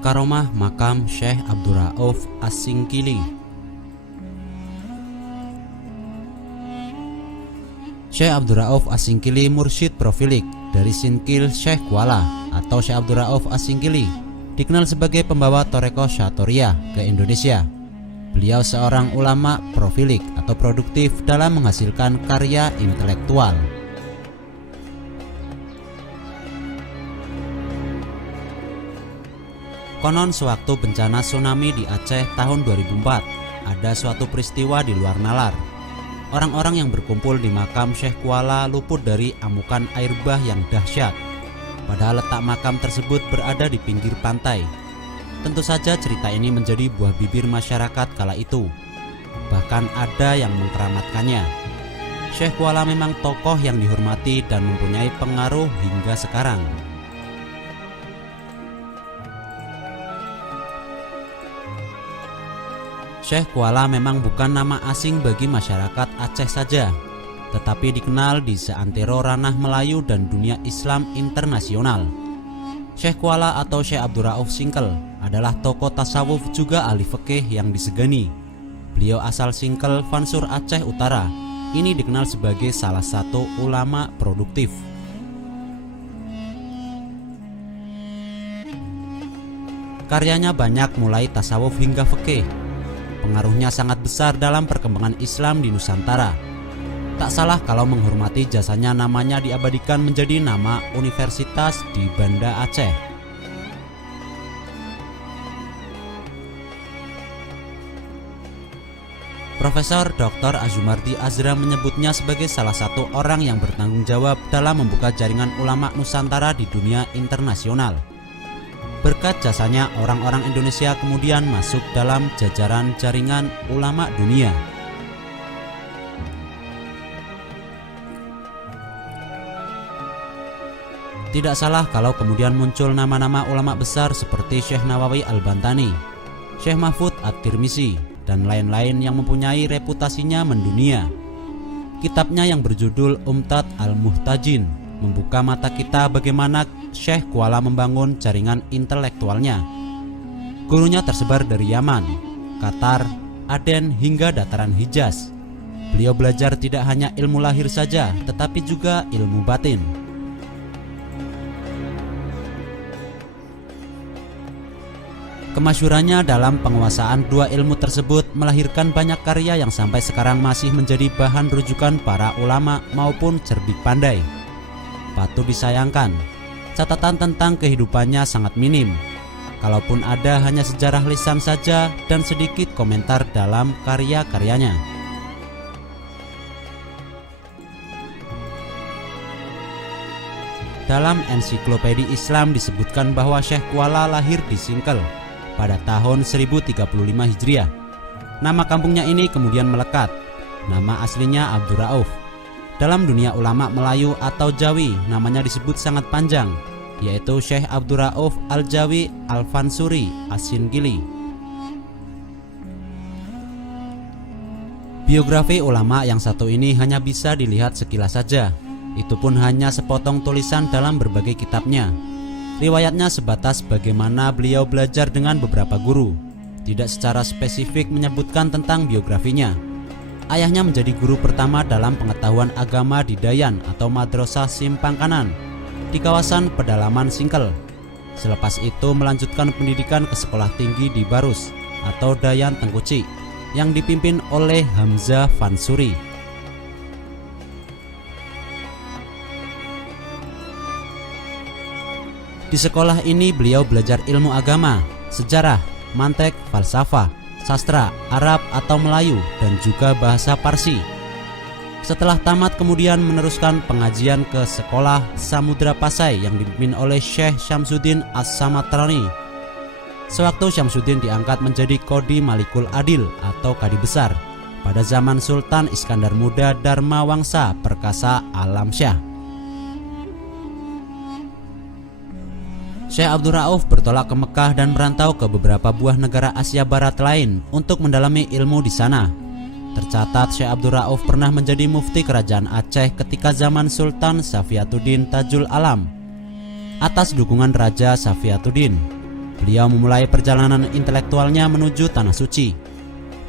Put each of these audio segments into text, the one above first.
Karomah Makam Syekh Abdurrauf As-Singkili. Syekh Abdurrauf As-Singkili mursyid profilik dari Sinkil Syekh Kuala atau Syekh Abdurrauf As-Singkili, dikenal sebagai pembawa Thoreko Syatoria ke Indonesia. Beliau seorang ulama profilik atau produktif dalam menghasilkan karya intelektual. Konon sewaktu bencana tsunami di Aceh tahun 2004, ada suatu peristiwa di luar nalar. Orang-orang yang berkumpul di makam Syekh Kuala luput dari amukan air bah yang dahsyat. Padahal letak makam tersebut berada di pinggir pantai. Tentu saja cerita ini menjadi buah bibir masyarakat kala itu. Bahkan ada yang mengkeramatkannya. Syekh Kuala memang tokoh yang dihormati dan mempunyai pengaruh hingga sekarang. Syekh Kuala memang bukan nama asing bagi masyarakat Aceh saja, tetapi dikenal di seantero ranah Melayu dan dunia Islam internasional. Syekh Kuala atau Syekh Abdurrauf Singkel adalah tokoh tasawuf juga ahli fikih yang disegani. Beliau asal Singkel, Fansur, Aceh Utara. Ini dikenal sebagai salah satu ulama produktif. Karyanya banyak mulai tasawuf hingga fikih. Pengaruhnya sangat besar dalam perkembangan Islam di Nusantara. Tak salah kalau menghormati jasanya namanya diabadikan menjadi nama universitas di Banda Aceh. Profesor Dr. Azumardi Azra menyebutnya sebagai salah satu orang yang bertanggung jawab dalam membuka jaringan ulama Nusantara di dunia internasional. Berkat jasanya, orang-orang Indonesia kemudian masuk dalam jajaran jaringan ulama dunia. Tidak salah kalau kemudian muncul nama-nama ulama besar seperti Syekh Nawawi Al-Bantani, Syekh Mahfud At-Tirmizi, dan lain-lain yang mempunyai reputasinya mendunia. Kitabnya yang berjudul Umtat Al-Muhtajin membuka mata kita bagaimana Syekh Kuala membangun jaringan intelektualnya. Gurunya tersebar dari Yaman, Qatar, Aden hingga dataran Hijaz. Beliau belajar tidak hanya ilmu lahir saja, tetapi juga ilmu batin. Kemasyhurannya dalam penguasaan dua ilmu tersebut melahirkan banyak karya yang sampai sekarang masih menjadi bahan rujukan para ulama maupun cerdik pandai. Patut disayangkan, catatan tentang kehidupannya sangat minim. Kalaupun ada, hanya sejarah lisan saja dan sedikit komentar dalam karya-karyanya. Dalam ensiklopedi Islam disebutkan bahwa Syekh Kuala lahir di Singkel pada tahun 1035 Hijriah. Nama kampungnya ini kemudian melekat. Nama aslinya Abdurrauf. Dalam dunia ulama Melayu atau Jawi, namanya disebut sangat panjang, yaitu Syekh Abdurrauf Al-Jawi Al-Fansuri As-Singkili. Biografi ulama yang satu ini hanya bisa dilihat sekilas saja. Itu pun hanya sepotong tulisan dalam berbagai kitabnya. Riwayatnya sebatas bagaimana beliau belajar dengan beberapa guru, tidak secara spesifik menyebutkan tentang biografinya. Ayahnya menjadi guru pertama dalam pengetahuan agama di Dayan atau Madrasah Simpang Kanan di kawasan pedalaman Singkel. Selepas itu melanjutkan pendidikan ke sekolah tinggi di Barus atau Dayan Tengkuci yang dipimpin oleh Hamzah Fansuri. Di sekolah ini beliau belajar ilmu agama, sejarah, mantek, falsafah, sastra, Arab atau Melayu, dan juga bahasa Parsi. Setelah tamat kemudian meneruskan pengajian ke sekolah Samudra Pasai yang dipimpin oleh Syekh Syamsuddin As-Samatrani. Sewaktu Syamsuddin diangkat menjadi Qodi Malikul Adil atau Kadi Besar pada zaman Sultan Iskandar Muda Dharma Wangsa Perkasa Alam Syah. Syekh Abdurrauf bertolak ke Mekah dan merantau ke beberapa buah negara Asia Barat lain untuk mendalami ilmu di sana. Tercatat Syekh Abdurrauf pernah menjadi mufti kerajaan Aceh ketika zaman Sultan Safiatuddin Tajul Alam atas dukungan Raja Safiatuddin. beliau memulai perjalanan intelektualnya menuju Tanah Suci.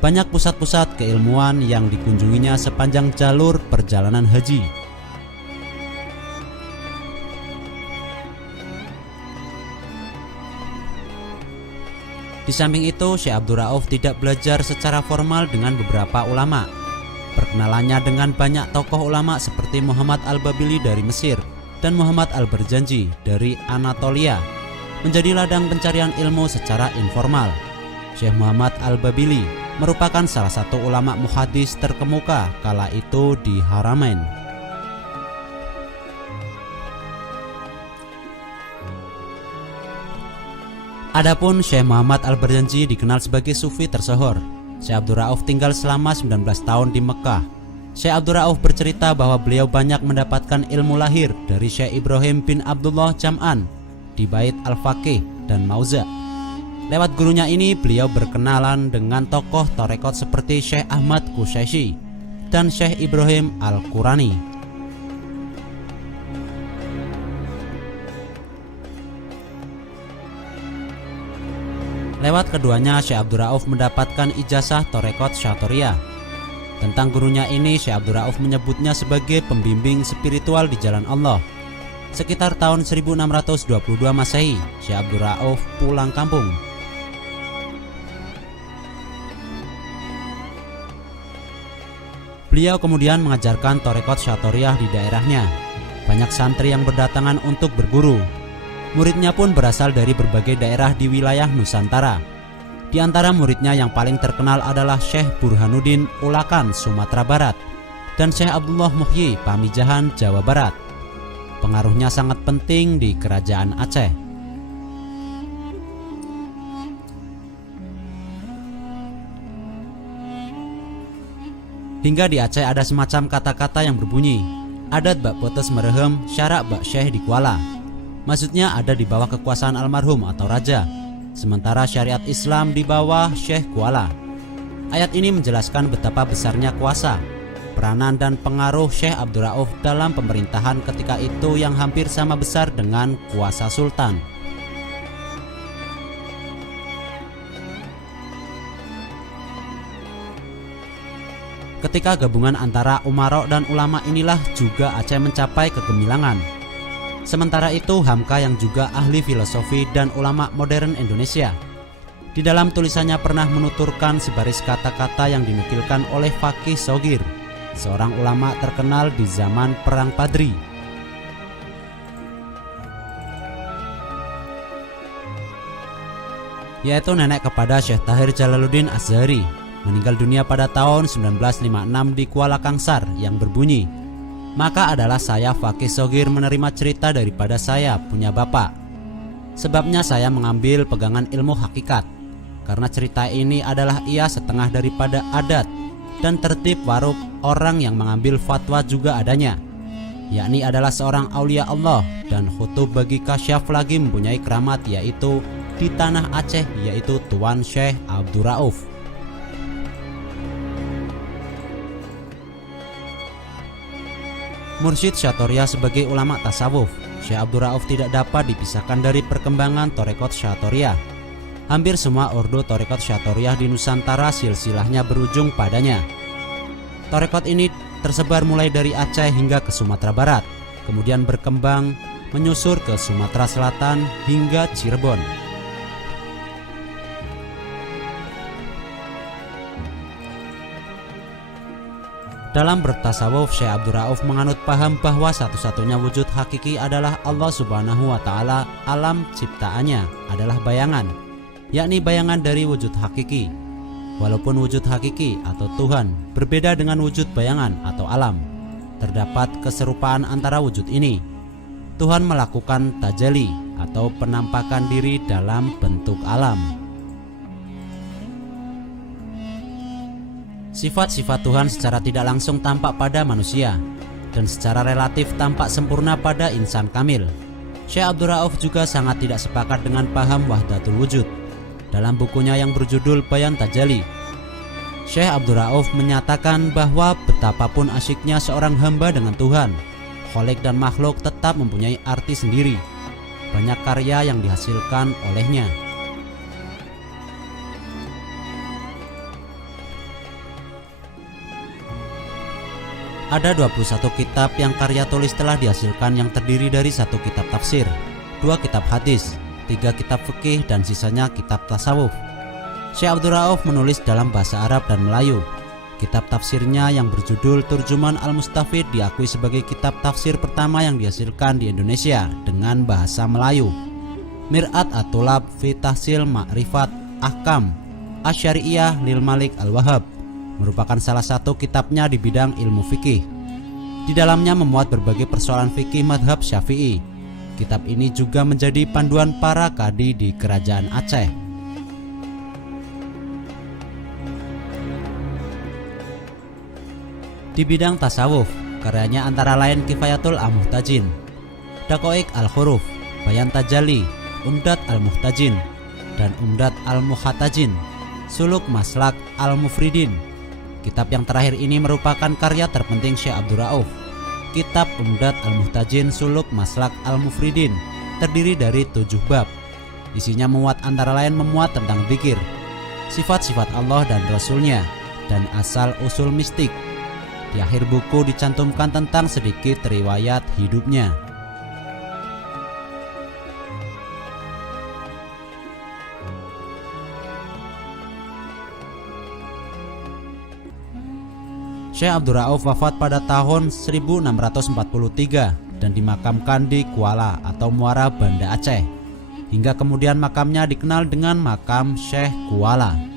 Banyak pusat-pusat keilmuan yang dikunjunginya sepanjang jalur perjalanan haji. Di samping itu, Syekh Abdul Rauf tidak belajar secara formal dengan beberapa ulama. Perkenalannya dengan banyak tokoh ulama seperti Muhammad Al-Babili dari Mesir dan Muhammad Al-Barzanji dari Anatolia menjadi ladang pencarian ilmu secara informal. Syekh Muhammad Al-Babili merupakan salah satu ulama muhadis terkemuka kala itu di Haramain. Adapun Syekh Muhammad Al-Barzanji dikenal sebagai sufi tersohor. Syekh Abdul Rauf tinggal selama 19 tahun di Mekah. Syekh Abdul Rauf bercerita bahwa beliau banyak mendapatkan ilmu lahir dari Syekh Ibrahim bin Abdullah Jam'an di Bait Al-Faqih dan Mauza. Lewat gurunya ini beliau berkenalan dengan tokoh tarekat seperti Syekh Ahmad Qushairi dan Syekh Ibrahim Al-Qurani. Lewat keduanya Syekh Abdul Rauf mendapatkan ijazah tarekat Syatoria. Tentang gurunya ini Syekh Abdul Rauf menyebutnya sebagai pembimbing spiritual di jalan Allah. Sekitar tahun 1622 Masehi, Syekh Abdul Rauf pulang kampung. Beliau kemudian mengajarkan tarekat Syatoria di daerahnya. Banyak santri yang berdatangan untuk berguru. Muridnya pun berasal dari berbagai daerah di wilayah Nusantara. Di antara muridnya yang paling terkenal adalah Syekh Burhanuddin Ulakan, Sumatera Barat, dan Syekh Abdullah Muhyi, Pamijahan, Jawa Barat. Pengaruhnya sangat penting di kerajaan Aceh. Hingga di Aceh ada semacam kata-kata yang berbunyi, adat bak potes merehem, syarak bak syekh di Kuala. Maksudnya ada di bawah kekuasaan almarhum atau raja, sementara syariat Islam di bawah Syekh Kuala. Ayat ini menjelaskan betapa besarnya kuasa, peranan dan pengaruh Syekh Abdul Rauf dalam pemerintahan ketika itu yang hampir sama besar dengan kuasa sultan. Ketika gabungan antara umarok dan ulama inilah juga Aceh mencapai kegemilangan. Sementara itu Hamka yang juga ahli filosofi dan ulama modern Indonesia, di dalam tulisannya pernah menuturkan sebaris kata-kata yang dinukilkan oleh Fakih Shogir, seorang ulama terkenal di zaman Perang Padri. Yaitu nenek kepada Syekh Tahir Jalaluddin Az-Zahri, meninggal dunia pada tahun 1956 di Kuala Kangsar, yang berbunyi, maka adalah saya Fakih Shogir menerima cerita daripada saya punya bapak. Sebabnya saya mengambil pegangan ilmu hakikat, karena cerita ini adalah ia setengah daripada adat dan tertib waruk orang yang mengambil fatwa juga adanya, yakni adalah seorang aulia Allah dan khutub bagi kasyaf lagi mempunyai keramat, yaitu di tanah Aceh, yaitu Tuan Syekh Abdul Rauf. Mursyid Syatoria sebagai ulama tasawuf, Syekh Abdul Rauf tidak dapat dipisahkan dari perkembangan tarekat Syatoria. Hampir semua ordo tarekat Syatoria di Nusantara silsilahnya berujung padanya. Tarekat ini tersebar mulai dari Aceh hingga ke Sumatera Barat, kemudian berkembang menyusur ke Sumatera Selatan hingga Cirebon. Dalam bertasawuf, Syekh Abdul Rauf menganut paham bahwa satu-satunya wujud hakiki adalah Allah Subhanahu wa Ta'ala. Alam ciptaannya adalah bayangan, yakni bayangan dari wujud hakiki. Walaupun wujud hakiki atau Tuhan berbeda dengan wujud bayangan atau alam, terdapat keserupaan antara wujud ini. Tuhan melakukan tajali atau penampakan diri dalam bentuk alam. Sifat-sifat Tuhan secara tidak langsung tampak pada manusia dan secara relatif tampak sempurna pada insan kamil. Syekh Abdul Rauf juga sangat tidak sepakat dengan paham wahdatul wujud. Dalam bukunya yang berjudul Bayan Tajali, Syekh Abdul Rauf menyatakan bahwa betapapun asyiknya seorang hamba dengan Tuhan, Kholik dan makhluk tetap mempunyai arti sendiri. Banyak karya yang dihasilkan olehnya, Ada 21 kitab yang karya tulis telah dihasilkan yang terdiri dari 1 kitab tafsir, 2 kitab hadis, 3 kitab fikih, dan sisanya kitab tasawuf. Syekh Abdul Rauf menulis dalam bahasa Arab dan Melayu. Kitab tafsirnya yang berjudul Turjuman Al-Mustafid diakui sebagai kitab tafsir pertama yang dihasilkan di Indonesia dengan bahasa Melayu. Mir'at At-Tulab fi Tahsil Ma'rifat Ahkam Asy-Syari'iyah lil Malik Al-Wahhab merupakan salah satu kitabnya di bidang ilmu fikih. Di dalamnya memuat berbagai persoalan fikih madhab Syafi'i. Kitab ini juga menjadi panduan para kadi di kerajaan Aceh. Di bidang tasawuf, karyanya antara lain Kifayatul Al-Muhtajin, Daqaiq Al-Huruf, Bayan Tajalli, Umdat Al-Muhtajin, dan Umdat Al-Muhtajin, Suluk Maslak Al-Mufridin. Kitab yang terakhir ini merupakan karya terpenting Syekh Abdul Rauf. Kitab Umdat Al-Muhtajin Suluk Maslak Al-Mufridin terdiri dari 7 bab. Isinya memuat antara lain tentang zikir, sifat-sifat Allah dan Rasul-Nya, dan asal-usul mistik. Di akhir buku dicantumkan tentang sedikit riwayat hidupnya. Syekh Abdul Rauf wafat pada tahun 1643 dan dimakamkan di Kuala atau Muara Banda Aceh. Hingga kemudian makamnya dikenal dengan makam Syekh Kuala.